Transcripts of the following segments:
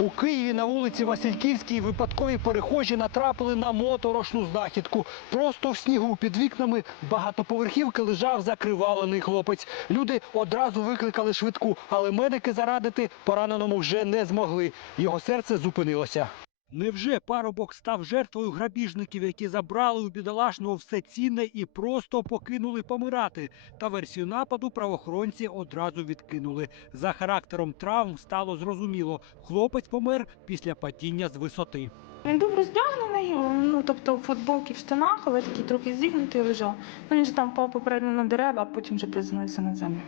У Києві на вулиці Васильківській випадкові перехожі натрапили на моторошну знахідку. Просто в снігу під вікнами багатоповерхівки лежав закривалений хлопець. Люди одразу викликали швидку, але медики зарадити пораненому вже не змогли. Його серце зупинилося. Невже парубок став жертвою грабіжників, які забрали у бідолашного все цінне і просто покинули помирати? Та версію нападу правоохоронці одразу відкинули. За характером травм стало зрозуміло. Хлопець помер після падіння з висоти. Він був роздягнений, ну тобто в футболці в штанах, але такий трохи зігнутий лежав. Ну він же там впав попередньо на дерева, а потім вже приземлився на землю.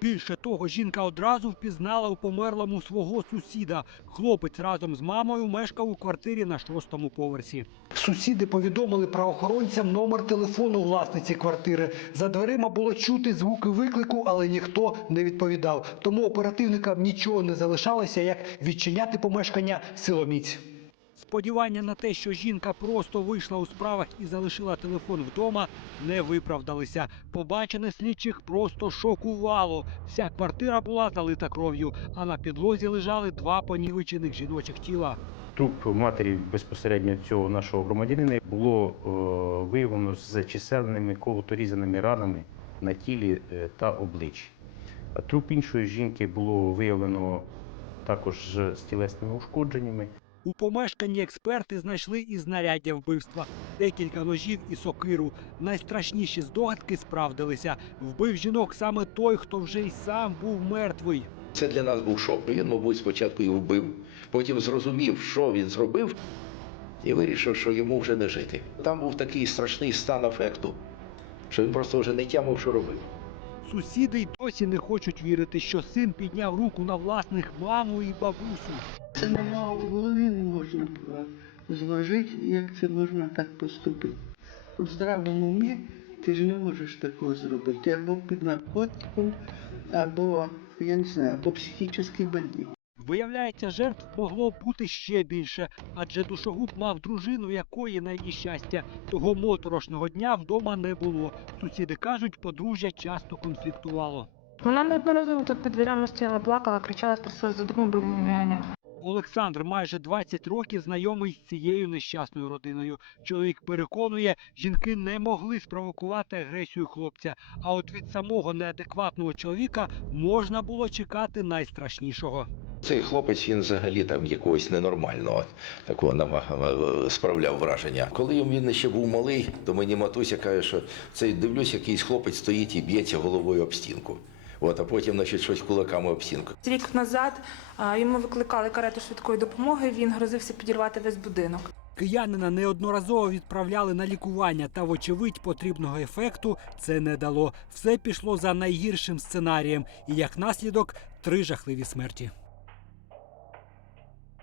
Більше того, жінка одразу впізнала у померлому свого сусіда. Хлопець разом з мамою мешкав у квартирі на шостому поверсі. Сусіди повідомили правоохоронцям номер телефону власниці квартири. За дверима було чути звуки виклику, але ніхто не відповідав. Тому оперативникам нічого не залишалося, як відчиняти помешкання силоміць. Сподівання на те, що жінка просто вийшла у справах і залишила телефон вдома, не виправдалися. Побачене слідчих просто шокувало. Вся квартира була залита кров'ю, а на підлозі лежали два понівечених жіночих тіла. Труп матері безпосередньо цього нашого громадянина було е, виявлено з чисельними колоторізаними ранами на тілі е, та обличчі. А труп іншої жінки було виявлено також з тілесними ушкодженнями. У помешканні експерти знайшли і знаряддя вбивства, декілька ножів і сокиру. Найстрашніші здогадки справдилися. Вбив жінок саме той, хто вже й сам був мертвий. Це для нас був шок. Він, мабуть, спочатку його вбив, потім зрозумів, що він зробив, і вирішив, що йому вже не жити. Там був такий страшний стан афекту, що він просто вже не тямив, що робив. Сусіди й досі не хочуть вірити, що син підняв руку на власних маму і бабусю. Це нема в голові не можна було зложити, як це можна так поступити. В здравому умі ти ж не можеш такого зробити. Або під наркотиком, або, я не знаю, або психічний больний. Виявляється, жертв могло бути ще більше, адже душогуб мав дружину, якої на її щастя того моторошного дня вдома не було. Сусіди кажуть, подружжя часто конфліктувало. Вона неодноразово тут під дверями стояла, плакала, кричала, спросила за допомогою. Олександр майже 20 років знайомий з цією нещасною родиною. Чоловік переконує, жінки не могли спровокувати агресію хлопця. А от від самого неадекватного чоловіка можна було чекати найстрашнішого. Цей хлопець він взагалі там якогось ненормального такого нам е, справляв враження. Коли він ще був малий, то мені матуся каже, що цей дивлюсь, якийсь хлопець стоїть і б'ється головою об стінку. От, а потім, значить, щось кулаками об стінку. Рік назад а, йому викликали карету швидкої допомоги, він грозився підірвати весь будинок. Киянина неодноразово відправляли на лікування, та, вочевидь, потрібного ефекту це не дало. Все пішло за найгіршим сценарієм, і як наслідок три жахливі смерті.